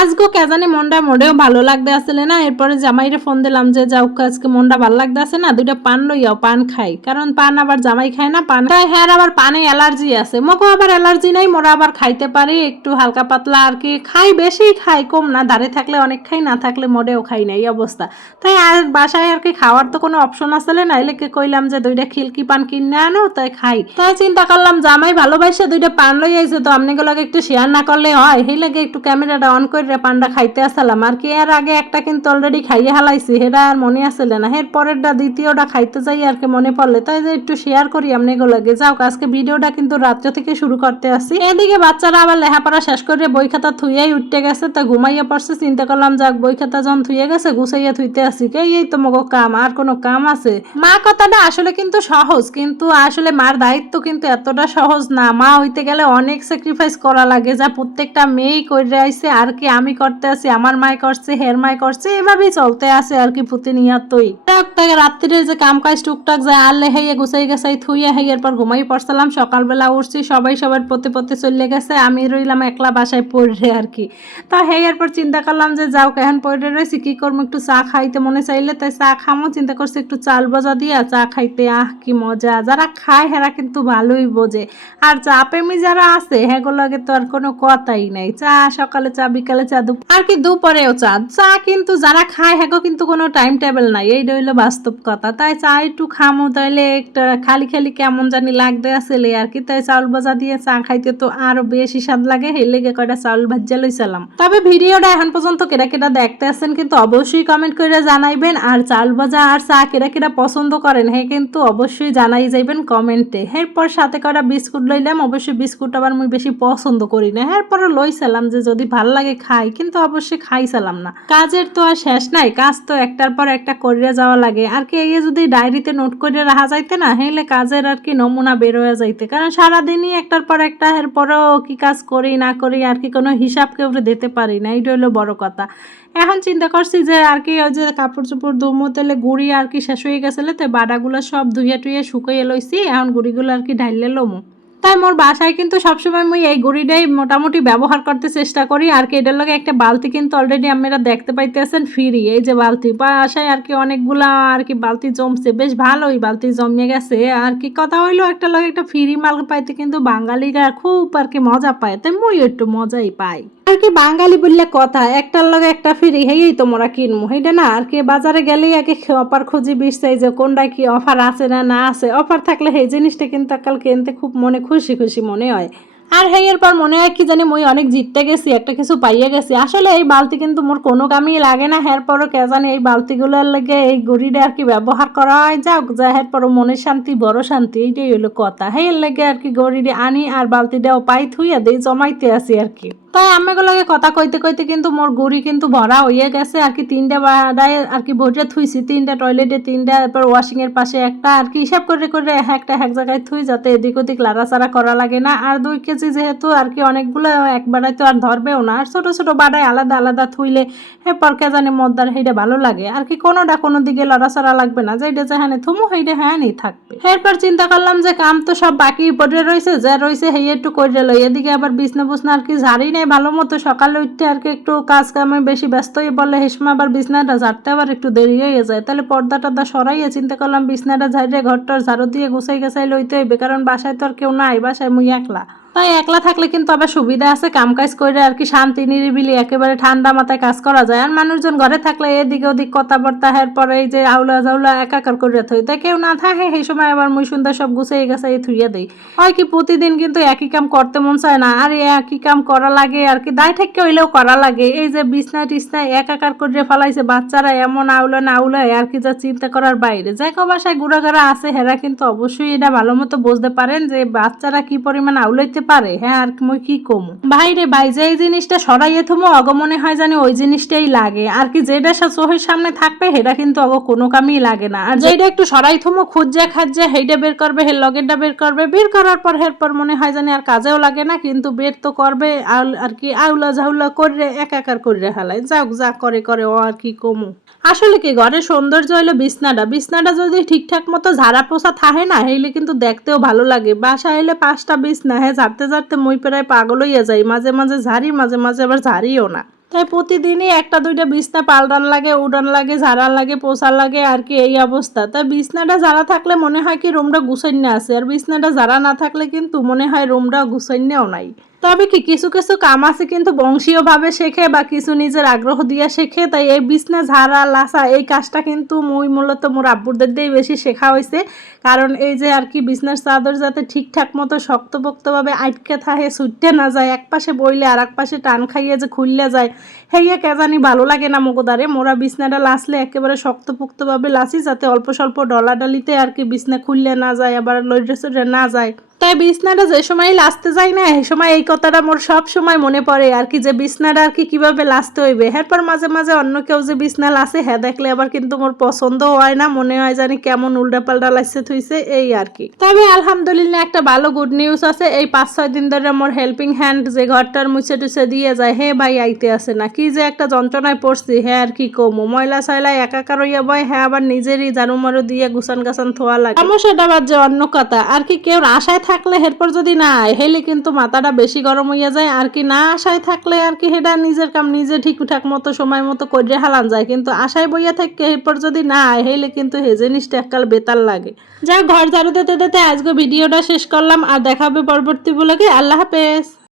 আজকে কে জানি মনটা মোটেও ভালো লাগতে আসলে না, এরপরে জামাইরে ফোন দিলাম যে, যাও আজকে মনটা ভালো লাগতে আছে না, দুইটা পান লইয়াও, পান খাই। কারণ পান আবার জামাই খায় না, পান হ্যাঁ আবার পানে অ্যালার্জি আছে। মকো আবার অ্যালার্জি নাই, মোরা আবার খাইতে পারি, একটু হালকা পাতলা আর কি। খাই, বেশি খাই, কম না, ধারে থাকলে অনেক খাই, না থাকলে মোটেও খাই না, এই অবস্থা। তাই আর বাসায় আর কি খাওয়ার তো কোনো অপশন আসলে না এলেকে কইলাম যে, দুইটা খিলকি পান কিনে আনো, তাই খাই। তাই চিন্তা করলাম, জামাই ভালোবাসে, দুইটা পান লই আইছে তো আপনি গুলোকে একটু শেয়ার না করলে হয়, সেই লাগে একটু ক্যামেরাটা অন করে পানটা খাইতে আসলাম আর কি, এর আগে একটা কিন্তু অলরেডি খাইয়ে হালাইছি সেটা আর মনে আসলে না। এর পরেরটা, দ্বিতীয়টা খাইতে যাই আর কি মনে পড়লে। তাই যে একটু শেয়ার করি আপনি গুলোকে যাও আজকে ভিডিওটা কিন্তু রাত্র থেকে শুরু করতে আসি। এদিকে বাচ্চারা আবার লেখাপড়া শেষ করে বই খাতা থুইয়াই উঠতে গেছে। তা ঘুমাইয়া পড়ছে, চিন্তা করলাম, যাক, বই খাতা যখন থুয়ে গেছে, গুছাইয়া থুইতে আসি। কে এই তো মগো কাম, আর কোনো কাম আছে? মা কথাটা আসলে কিন্তু সহজ, কিন্তু আসলে মার দায়িত্ব কিন্তু এতটা সহজ না। মা হইতে গেলে অনেক স্যাক্রিফাইস করা লাগে, যা প্রত্যেকটা মেয়েই করে আইছে আর কি আমি করতে আছি, আমার মায় করছে, হের মায় করছে, এভাবেই চলতে আছে আর কি প্রতিনিয়তই। টুকটাক রাত্রিরে যে কাম কাজ টুকটাক যায়, আর লেহাইয়ে গুছাই গেছাই থুইয়া হেই এরপর ঘুমাই পড়ছিলাম। সকালবেলা উঠছি, সবাই সবার পথে পথে চলে গেছে, আমি রইলাম একলা বাসায় পড়ে আর কি। তা হেই, এরপর চিন্তা করলাম যে যাও, কেহন পড়ে রয়েছি, কি করব, একটু চা খাইতে মনে চাইলে, তাই চা খামো, চিন্তা করছি একটু চাল বাজা দিয়া চা খাইতে, আহ, কি মজা, যারা খায় হেরা কিন্তু ভালোই বোঝে। আর চা প্রেমী যারা আছে, হেগুলোকে তো আর কোনো কথাই নাই। চা সকালে, চা বিকালে চা দুপ আর কি দুপুরেও চা চা কিন্তু যারা খায়, হেগো কিন্তু কোনো টাইম টেবিল নাই। এই হইল বাস্তব কথা। তাই চা একটু খামো, তাইলে একটা খালি খালি কেমন জানি লাগতে আর কি। তাই চাউল ভাজা দিয়ে চা খাইতে তো আরও বেশি স্বাদ লাগে। সেই লেগে কয়টা চাউল ভাজা লইছিলাম তবে ভিডিওটা এখন পর্যন্ত দেখতে কিন্তু অবশ্যই কমেন্ট করে জানাইবেন। আর চাউল ভাজা আর চা কেটা কেটা পছন্দ করেন, হে কিন্তু অবশ্যই জানাই যাইবেন কমেন্টে এরপর সাথে কয়টা বিস্কুট লইলাম, অবশ্যই বিস্কুট আবার মুই বেশি পছন্দ করি না। এরপরে লইছিলাম যে যদি ভালো লাগে খাই। কিন্তু অবশ্যই খাইছিলাম না। কাজের তো আর শেষ নাই, কাজ তো একটার পর একটা করিয়া যাওয়া লাগে। আর কি এই যদি ডায়েরিতে নোট করে রাখা যাইতে না হেলে কাজের আর কি নমুনা বের হয়ে যাইতে। কারণ সারাদিনই একটার পর একটা, এরপরেও কি কাজ করি না করি, আর কি কোনো হিসাব কেউ দিতে পারি না, এইটা হলো বড় কথা। এখন চিন্তা করছি যে, আর কি ওই যে কাপড় চোপড় ধুমো তেলে গুড়ি আর কি শেষ হয়ে গেছে তো বাডাগুলো সব ধুইয়া টুইয়া শুকাইয়ে লইছি, এখন গুড়িগুলো আর কি ঢাইলে লমু। তাই মোর বাসায় কিন্তু সবসময় মুই এই গুড়িটাই মোটামুটি ব্যবহার করতে চেষ্টা করি। আর কি এটার লগে একটা বালতি কিন্তু অলরেডি আপনারা দেখতে পাইতেছেন ফিরি এই যে বালতি, বাসায় আর কি অনেকগুলা আর কি বালতি জমছে, বেশ ভালোই বালতি জমিয়ে গেছে। আর কি কথা হইল, একটা লগে একটা ফিরি মাল পাইতে কিন্তু বাঙালিরা খুব আর কি মজা পায়, তাই মুই একটু মজাই পাই। আর কি বাঙালি বললে কথা, একটার লগে একটা ফ্রি হেই তোমরা কিনবো সেইটা না? আর কি বাজারে গেলেই আগে অফার খুঁজি বিশাই যে কোনটা কি অফার আছে না না আছে। অফার থাকলে সেই জিনিসটা কিন্তু একাল কিনতে খুব মনে, খুশি খুশি মনে হয়। আর হেই এরপর মনে হয় কি জানি মই অনেক জিততে গেছি, একটা কিছু পাইয়ে গেছি। আসলে এই বালতি কিন্তু মোর কোনো কামই লাগে না হের পরও কে জানি এই বালতিগুলোর লাগে এই গড়িটা আর কি ব্যবহার করা হয়। যাক যা হের পরও মনের শান্তি, বড় শান্তি, এইটাই হলো কথা। হেই এর লাগে আর কি গড়িটা আনি আর বালতিটাও পাই, থুইয়া দেই, জমাইতে আসি আর কি। তাই আমি আম্মাগুলোকে কথা কইতে কইতে কিন্তু মোর গুড়ি কিন্তু ভরা হয়ে গেছে। আর কি তিনটা বাড়ায় আর কি ভরে থুইছি। তিনটা টয়লেটে তিনটা এরপর ওয়াশিং এর পাশে একটা। আর কি হিসাব করে করে একটা এক জায়গায় থুই যাতে এদিক ওদিক লাড়াচাড়া করা লাগে না। আর দুই কেজি যেহেতু আর কি অনেকগুলো এক একবারে তো আর ধরবেও না। আর ছোট ছোট বাড়ায় আলাদা আলাদা থুইলে এরপর কে জানে মদ্দার সেইটা ভালো লাগে। আর কি কোনোটা কোনো দিকে লড়াচড়া লাগবে না। যে যেটা যেখানে থুমু সেইটা হ্যাঁ নেই থাকবে। এরপর চিন্তা করলাম যে কাম তো সব বাকি পড়ে রয়েছে যা রয়েছে সেই একটু করে লই। এদিকে আবার বিছনা বুছনা আর কি ঝাড়ি নেই ভালো মতো সকালে উঠতে আর কি একটু কাজ কামে বেশি ব্যস্ত হয়ে বলে, হেসমা আবার বিছনাটা ঝাড়তে আবার একটু দেরি হয়ে যায়। তাহলে পর্দা টর্দা সরাইয়ে চিন্তা করলাম, বিছনাটা ঝাড়িয়ে ঘরটার ঝাড়ু দিয়ে গুছাই গেছাই লইতে হইবে, কারণ বাসায় তো আর কেউ নাই, বাসায় মুই একলা। তাই একলা থাকলে কিন্তু আবার সুবিধা আছে কাম কাজ করে আর কি শান্তি, নিরিবিলি, একেবারে ঠান্ডা মাথায় কাজ করা যায়। আর মানুষজন ঘরে থাকলে এদিকে ওদিক কথাবার্তা হের পরে এই যে আউলা জাউলা একাকার করে থই তাই কেউ না থাকে, সেই সময় আবার মুই সুন্দর সব গুছিয়ে গেছে এই থুইয়া দেই। হয় কি প্রতিদিন কিন্তু একই কাম করতে মন চায় না, আর একই কাম করা লাগে আর কি, দায় থেকে হইলেও করা লাগে। এই যে বিছনা টিছনা একাকার করে ফেলাইছে, বাচ্চারা এমন আউলা না আউলা আর কি যা চিন্তা করার বাইরে। যে বাসায় গুড়াগাড়া আছে, হেরা কিন্তু অবশ্যই এটা ভালো মতো বুঝতে পারেন যে বাচ্চারা কি পরিমাণ আউলাইতে পারে হ্যাঁ আর মই কি কমু? বাইরে বাই যে জিনিসটা সরাইয়ে থমো অগমনে হয় জানি ওই জিনিসটাই লাগে। আর কি যেটা চোখের সামনে থাকবে, সেটা কিন্তু অগ কোনো কামই লাগে না। আর যেটা একটু সরাই থমো, খুঁজে খাজ্জে, সেইটা বের করবে হে লগেরটা বের করবে, বের করার পর এরপর মনে হয় জানি আর কাজেও লাগে না, কিন্তু বের তো করবে আর কি আউলা ঝাউলা করে একাকার করে হালায় যাক যা করে করে, ও আর কি কমু। আসলে কি, ঘরের সৌন্দর্য হলো বিছনাটা। বিছনাটা যদি ঠিকঠাক মতো ঝাড়া পোছা থাকে না হেলে কিন্তু দেখতেও ভালো লাগে। বাসা এলে পাঁচটা বিছনা হ্যাঁ ঝাড়তে ঝাড়তে মই প্রায় পাগল হইয়া যাই। মাঝে মাঝে ঝাড়ি, মাঝে মাঝে আবার ঝাড়িও না। তাই প্রতিদিনই একটা দুইটা বিছনা পাল্টান লাগে, উড়ান লাগে ঝাড়া লাগে পোষার লাগে, আর কি এই অবস্থা। তাই বিছনাটা যারা থাকলে মনে হয় কি, রুমটা গুছাইন্য আছে। আর বিছনাটা যারা না থাকলে কিন্তু মনে হয় রুমটা গুছাইন্যও নাই। তবে কি কিছু কিছু কাম আছে কিন্তু বংশীয়ভাবে শেখে বা কিছু নিজের আগ্রহ দিয়ে শেখে, তাই এই বিছনা ঝাড়া লাসা এই কাজটা কিন্তু মুই মূলত মোর আব্বুদের দিয়েই বেশি শেখা হয়েছে কারণ এই যে আর কি বিছনার চাদর যাতে ঠিকঠাক মতো শক্তপোক্তভাবে আটকে থাকে, ছুটতে না যায়, এক পাশে বইলে আর এক পাশে টান খাইয়ে যে খুললে যায়, হেইয়া কে জানি ভালো লাগে না মোকোদারে মোরা বিছনাটা লাসলে একেবারে শক্তপোক্তভাবে লাসি যাতে অল্প স্বল্প ডলাডালিতে আর কি বিছনা খুললে না যায়, আবার লইডে সইডে না যায়। তাই বিছনাটা যে সময় লাস্তে যাই না এই সময় এই কথাটা মোর সব সময় মনে পড়ে। আর কি যে বিছনাটা আর কি কীভাবে লাসতে হইবে? এরপর মাঝে মাঝে অন্য কেউ যে বিছনা লাসে হ্যাঁ দেখলে আবার কিন্তু মোর পছন্দ হয় না, মনে হয় জানি কেমন উল্টা পাল্টা লাসতে থইছে, এই আর কি। তবে আলহামদুলিল্লাহ একটা ভালো গুড নিউজ আছে, এই পাঁচ, ছয় দিন ধরে মোর হেল্পিং হ্যান্ড যে ঘরটার মুছে টুছে দিয়ে যায়, হে ভাই, আইতে আসে না। কি যে একটা যন্ত্রণায় পড়ছি হ্যাঁ আর কি কমু? ময়লা সয়লা একাকার হইয়া বয় হ্যাঁ আবার নিজেরই ঝাড়ু মারু দিয়ে গুছান গাছান থোয়া লাগে। সমস্যাটা আবার যে অন্য কথা, আর কি কেউ আশায় থাকলে এরপর যদি না হেলে কিন্তু মাথাটা বেশি গরম হইয়া যায়। আর কি না আশায় থাকলে আর কি হেটা নিজের কাম নিজে ঠিকঠাক মতো, সময় মতো করে হালান যায়। কিন্তু আশায় বইয়া থাকে এরপর যদি না হেলে কিন্তু হে জিনিসটা এককাল বেতাল লাগে। যা ঘর ঝাড়ু দিতে দিতে আজকে ভিডিওটা শেষ করলাম। আর দেখাবে পরবর্তী বলে আল্লাহ হাফেজ।